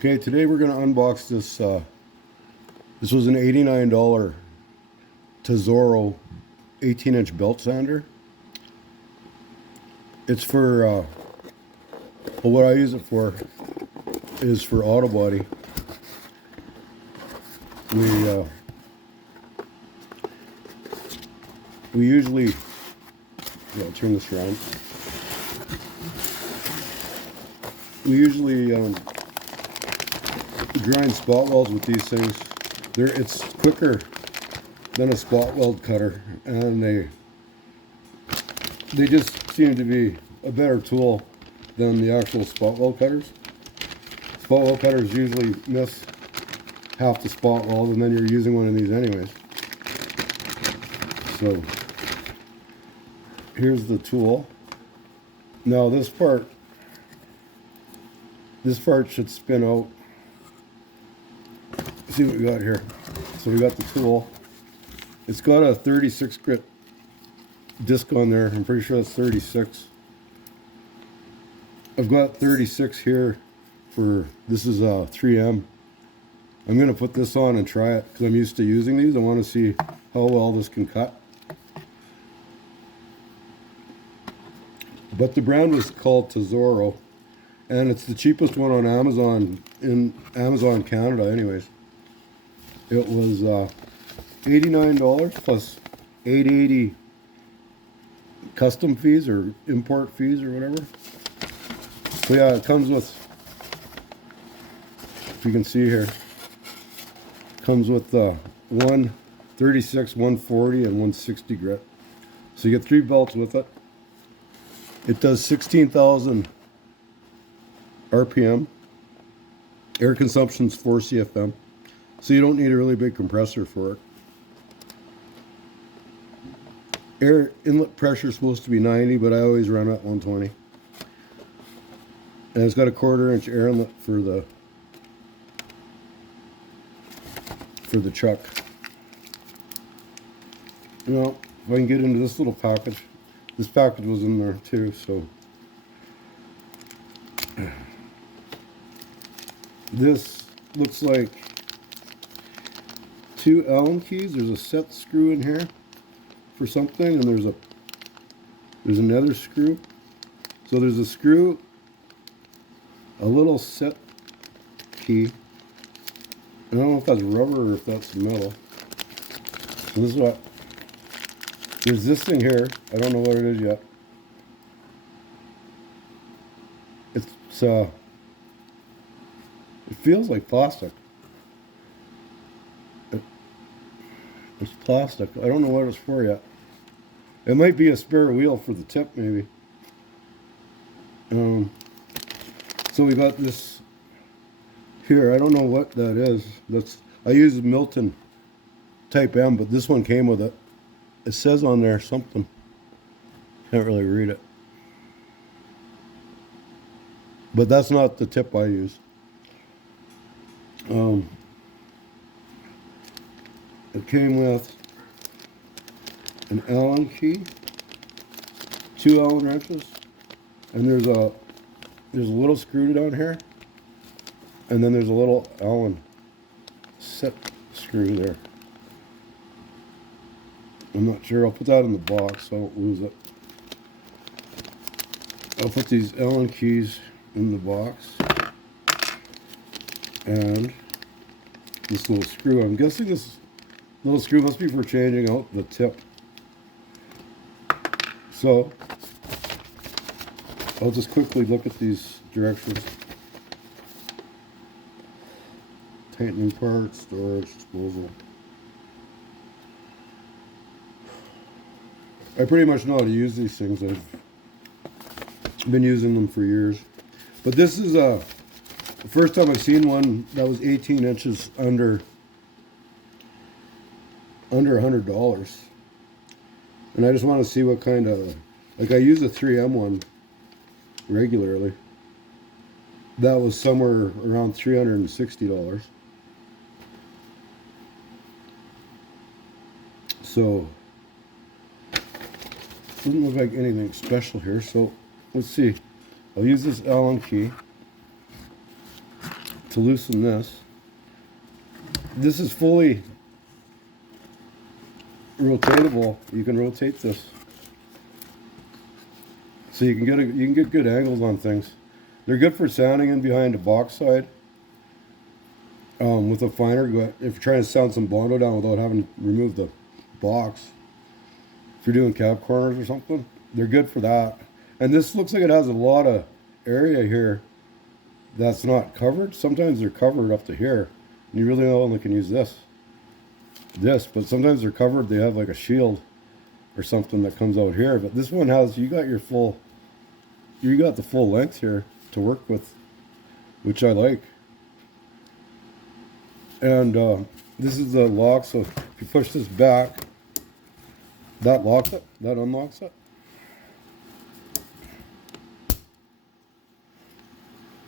Okay, today we're going to unbox this. This was an $89 Tezoro 18-inch belt sander. It's for, well, what I use it for is for auto body. We usually, yeah, I'll turn this around. We usually grind spot welds with these things. It's quicker than a spot weld cutter, and they just seem to be a better tool than the actual spot weld cutters. Spot weld cutters usually miss half the spot weld, and then you're using one of these anyways. So here's the tool. Now this part should spin out. Let's see what we got here. So we got the tool. It's got a 36 grit disc on there. I'm pretty sure that's 36. I've got 36 here for, this is a 3M. I'm going to put this on and try it because I'm used to using these. I want to see how well this can cut. But the brand was called Tezoro, and it's the cheapest one on Amazon, in Amazon Canada anyways. It was $89 plus $8.80 custom fees or import fees or whatever. So yeah, it comes with, if you can see here, comes with 136, 140, and 160 grit. So you get 3 belts with it. It does 16,000 RPM. Air consumption's 4 CFM. So you don't need a really big compressor for it. Air inlet pressure is supposed to be 90, but I always run at 120. And it's got a 1/4 inch air inlet for the chuck. Well, if I can get into this little package. This package was in there too, so this looks like 2 Allen keys. There's a set screw in here for something, and there's another screw. So there's a screw, a little set key. I don't know if that's rubber or if that's metal. So this is what, there's this thing here. I don't know what it is yet. It feels like plastic. It's plastic. I don't know what it's for yet. It might be a spare wheel for the tip, maybe. So we got this here. I don't know what that is. I use Milton Type M, but this one came with it. It says on there something. Can't really read it. But that's not the tip I use. It came with an Allen key, 2 Allen wrenches, and there's a little screw down here, and then there's a little Allen set screw there. I'm not sure. I'll put that in the box so I won't lose it. I'll put these Allen keys in the box. And this little screw. I'm guessing this little screw must be for changing out the tip. So I'll just quickly look at these directions. Tightening parts, storage, disposal. I pretty much know how to use these things. I've been using them for years. But this is the first time I've seen one that was 18 inches under $100. And I just want to see what kind of, like I use a 3M one regularly. That was somewhere around $360. So doesn't look like anything special here, so let's see. I'll use this Allen key. to loosen this. This is fully rotatable. You can rotate this, so you can get good angles on things. They're good for sanding in behind the box side with a finer. If you're trying to sound some Bondo down without having to remove the box, if you're doing cab corners or something, they're good for that. And this looks like it has a lot of area here that's not covered. Sometimes they're covered up to here, and you really only can use this, but sometimes they're covered. They have like a shield or something that comes out here. But this one has, you got the full length here to work with, which I like. And this is the lock, so if you push this back, that locks it, that unlocks it.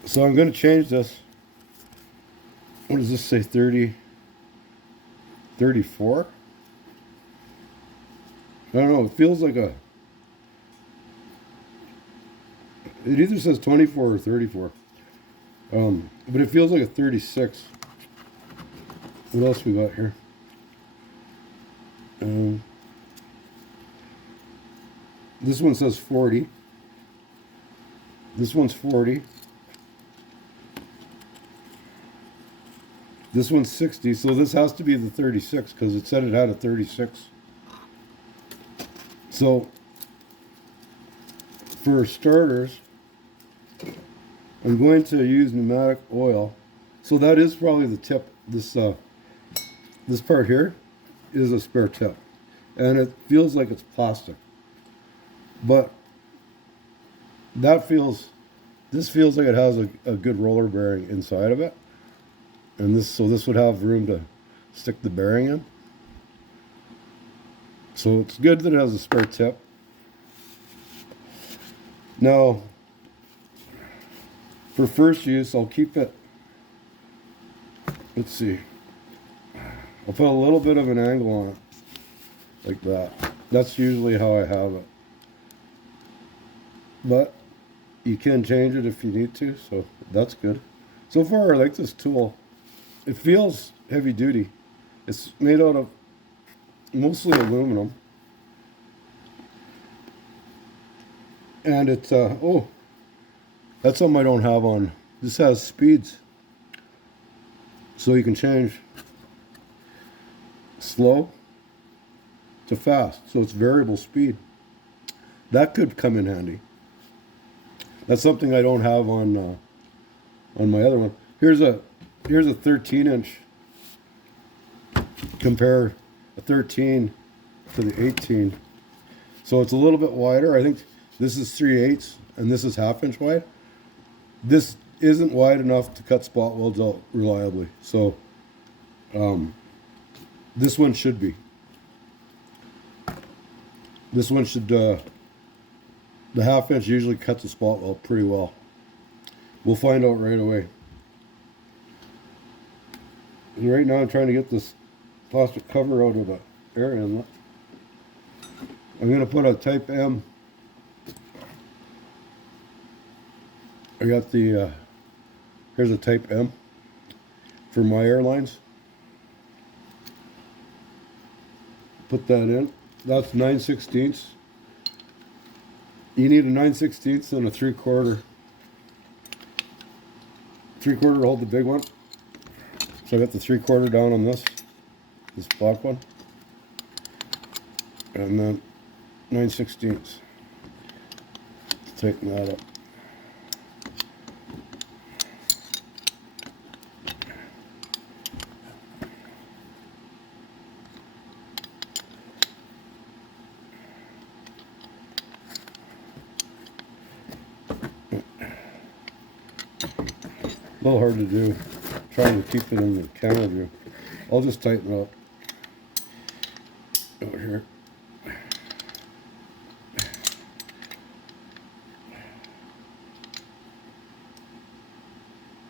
So I'm going to change this. What does this say? 30, 34? I don't know. It feels like a... It either says 24 or 34. But it feels like a 36. What else we got here? This one says 40. This one's 40. This one's 60, so this has to be the 36 because it said it had a 36. So, for starters, I'm going to use pneumatic oil. So that is probably the tip. This part here is a spare tip, and it feels like it's plastic, but this feels like it has a good roller bearing inside of it. And this would have room to stick the bearing in. So it's good that it has a spare tip. Now, for first use, I'll keep it, let's see, I'll put a little bit of an angle on it, like that. That's usually how I have it. But you can change it if you need to, so that's good. So far, I like this tool. It feels heavy duty. It's made out of mostly aluminum. And it's, oh, that's something I don't have on. This has speeds. So you can change slow to fast. So it's variable speed. That could come in handy. That's something I don't have on my other one. Here's a 13-inch. Compare a 13 to the 18. So it's a little bit wider. I think this is 3/8 and this is 1/2 inch wide. This isn't wide enough to cut spot welds out reliably. So this one should be. This one should, the 1/2 inch usually cuts a spot weld pretty well. We'll find out right away. And right now I'm trying to get this plastic cover out of the air inlet. I'm going to put a type M. I got the, here's a type M for my airlines. Put that in. That's 9/16. You need a 9/16 and a 3/4. 3/4 to hold the big one. So I got the 3/4 down on this black one, and then 9/16. Tighten that up. A little hard to do, trying to keep it in the camera view. I'll just tighten it up over here.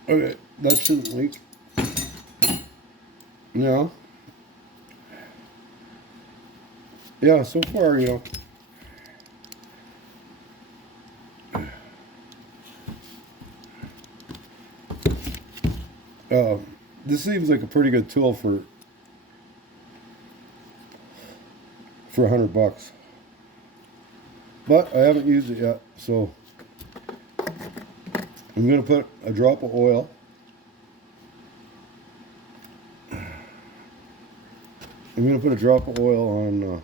Okay, that shouldn't leak. Now, yeah, so far, you know, This seems like a pretty good tool for $100. But I haven't used it yet, so I'm going to put a drop of oil. I'm going to put a drop of oil on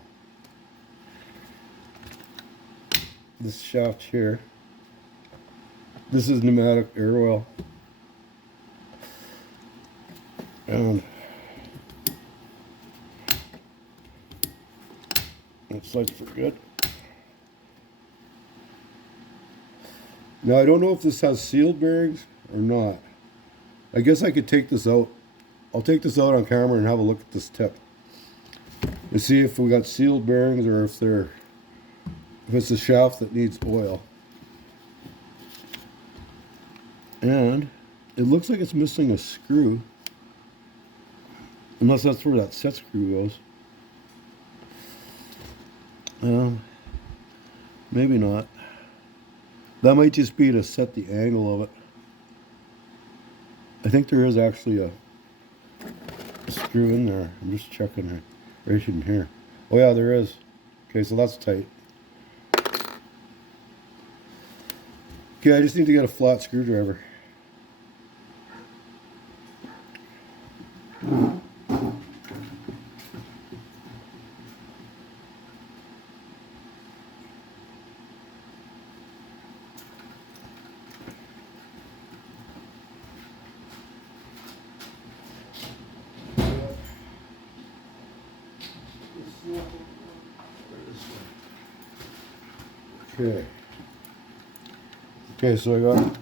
this shaft here. This is pneumatic air oil. And it's like for good. Now I don't know if this has sealed bearings or not. I guess I could take this out. I'll take this out on camera and have a look at this tip and see if we got sealed bearings or if it's a shaft that needs oil. And it looks like it's missing a screw. Unless that's where that set screw goes. Maybe not. That might just be to set the angle of it. I think there is actually a screw in there. I'm just checking it right in here. Oh yeah, there is. Okay, so that's tight. Okay, I just need to get a flat screwdriver. Okay. Okay, so I got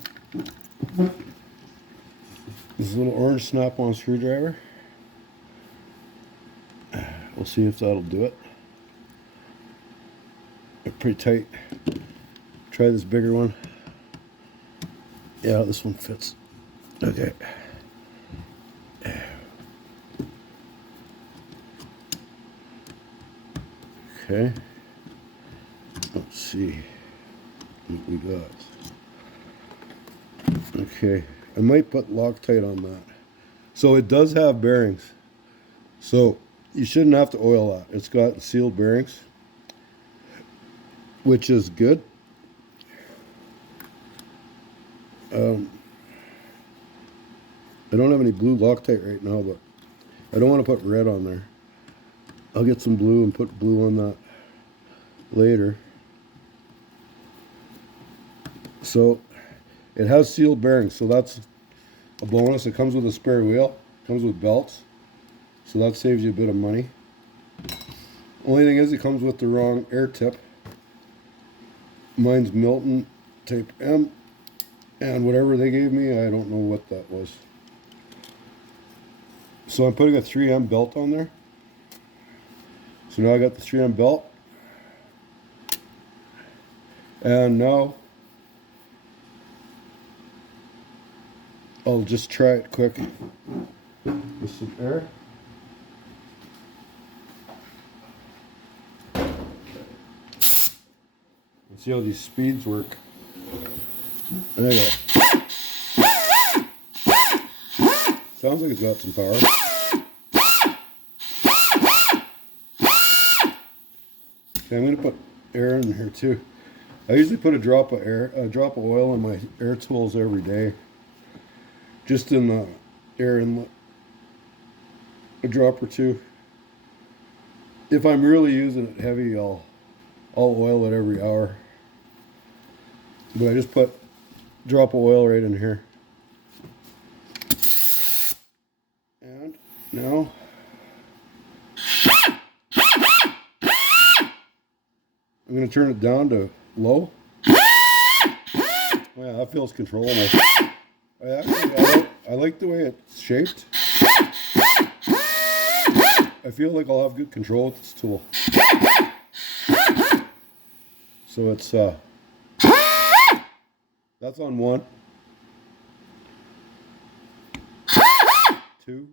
this little orange snap-on screwdriver. We'll see if that'll do it. It's pretty tight. Try this bigger one. Yeah, this one fits. Okay. Okay. Let's see what we got. Okay, I might put Loctite on that. So it does have bearings. So you shouldn't have to oil that. It's got sealed bearings, which is good. I don't have any blue Loctite right now, but I don't want to put red on there. I'll get some blue and put blue on that later. So it has sealed bearings, so that's a bonus. It comes with a spare wheel, comes with belts, so that saves you a bit of money. Only thing is it comes with the wrong air tip. Mine's Milton Tape M, and whatever they gave me, I don't know what that was. So I'm putting a 3M belt on there. So now I got the 3M belt. And now I'll just try it quick with some air. Let's see how these speeds work. There you go. Sounds like it's got some power. Okay, I'm going to put air in here too. I usually put a drop of oil in my air tools every day. Just in the air inlet. A drop or two. If I'm really using it heavy, I'll oil it every hour. But I just put a drop of oil right in here. And now I'm going to turn it down to low. Yeah, that feels controllable. I like the way it's shaped. I feel like I'll have good control with this tool. So it's that's on 1, 2,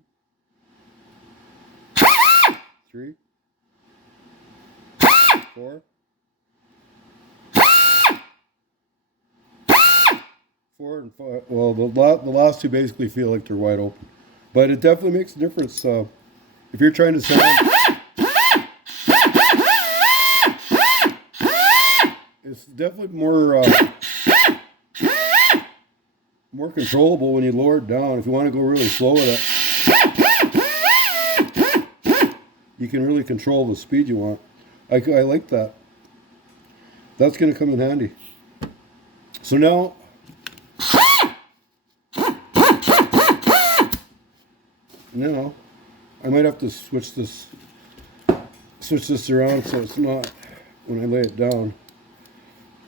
3, 4, 4 and 5. Well, the last two basically feel like they're wide open, but it definitely makes a difference. If you're trying to sound, it's definitely more controllable when you lower it down. If you want to go really slow with it, you can really control the speed you want. I like that. That's going to come in handy. So now, I might have to switch this around so it's not when I lay it down.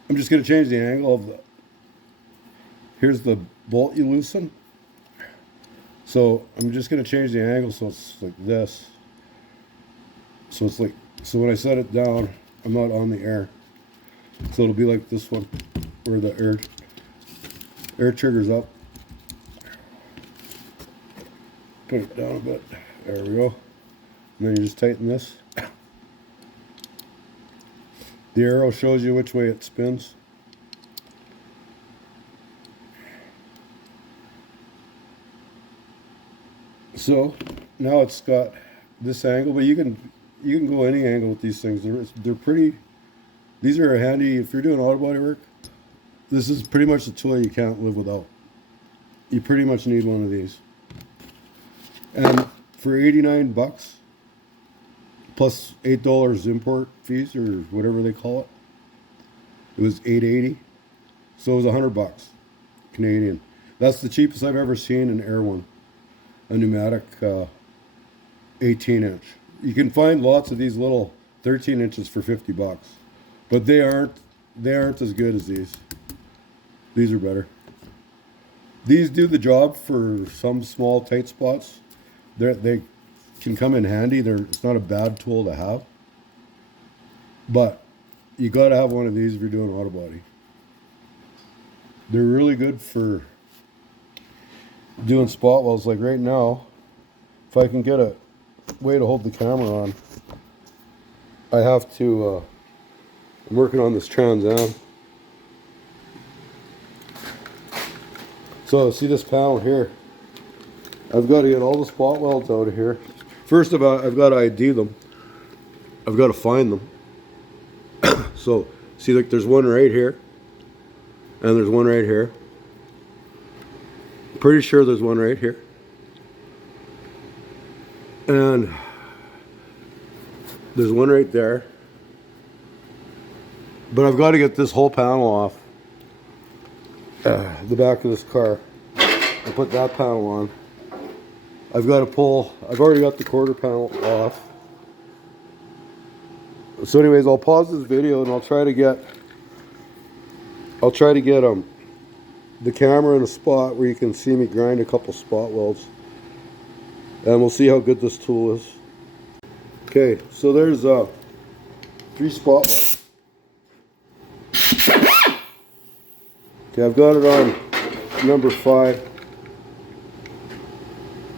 I'm just going to change the angle of the. Here's the bolt you loosen. So I'm just going to change the angle so it's like this. So it's like, so when I set it down, I'm not on the air. So it'll be like this one, where the air triggers up. Put it down a bit. There we go. And then you just tighten this. The arrow shows you which way it spins. So now it's got this angle, but you can go any angle with these things. They're pretty. These are handy if you're doing auto body work. This is pretty much the tool you can't live without. You pretty much need one of these. And for $89 plus $8 import fees or whatever they call it, it was $8.80. So it was $100 Canadian. That's the cheapest I've ever seen an air one, a pneumatic 18-inch. You can find lots of these little 13 inches for $50, but they aren't as good as these. These are better. These do the job for some small tight spots. They can come in handy. It's not a bad tool to have, but you got to have one of these if you're doing auto body. They're really good for doing spot welds. Like right now, if I can get a way to hold the camera on, I have to. I'm working on this Trans Am. So see this panel here. I've got to get all the spot welds out of here. First of all, I've got to ID them. I've got to find them. So see, like there's one right here, and there's one right here. I'm pretty sure there's one right here, and there's one right there. But I've got to get this whole panel off the back of this car and put that panel on. I've got to pull. I've already got the quarter panel off. So anyways, I'll pause this video and I'll try to get the camera in a spot where you can see me grind a couple spot welds, and we'll see how good this tool is. Okay, so there's 3 spot welds. Okay, I've got it on number 5.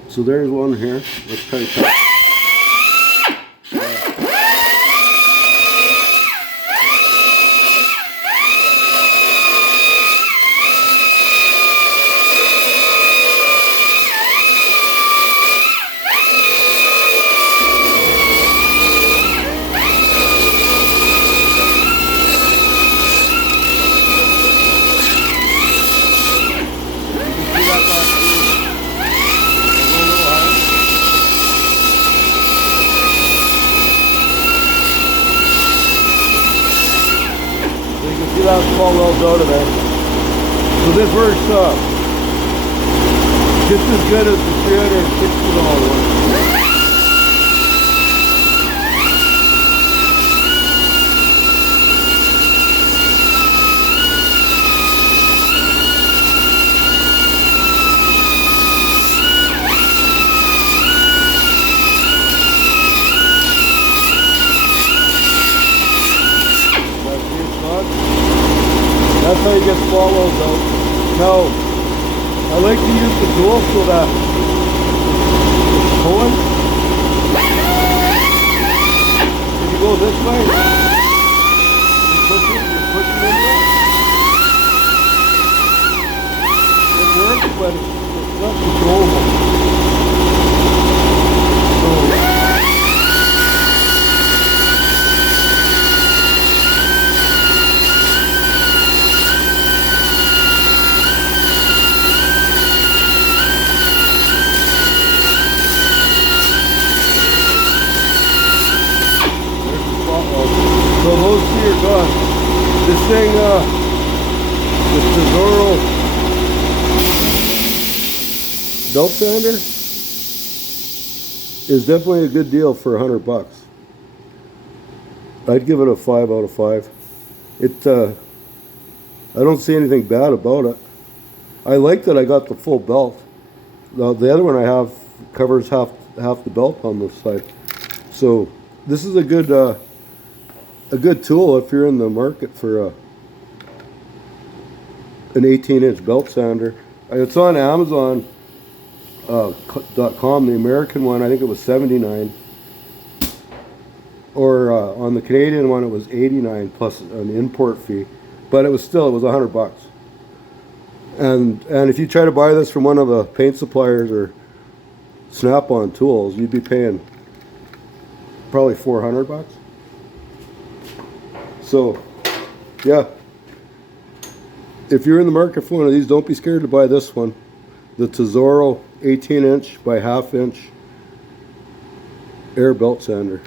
So there's one here. Let's try to cut. That's small welds out of there. So this works just as good as the $360 one. That's how you get spot welds out. Now, I like to use the tool so that it's pulling. If you go this way, you're pushing into it. works, but it's not controllable. So those three are gone. This thing, the Tezoro belt sander is definitely a good deal for $100. I'd give it a 5 out of 5. I don't see anything bad about it. I like that I got the full belt. The other one I have covers half the belt on this side. So this is a good tool if you're in the market for an 18-inch belt sander. It's on Amazon.com, the American one. I think it was $79, or on the Canadian one it was $89 plus an import fee. But it was $100. And if you try to buy this from one of the paint suppliers or Snap-on tools, you'd be paying probably $400. So, yeah, if you're in the market for one of these, don't be scared to buy this one, the Tezoro 18-inch by 1/2 inch air belt sander.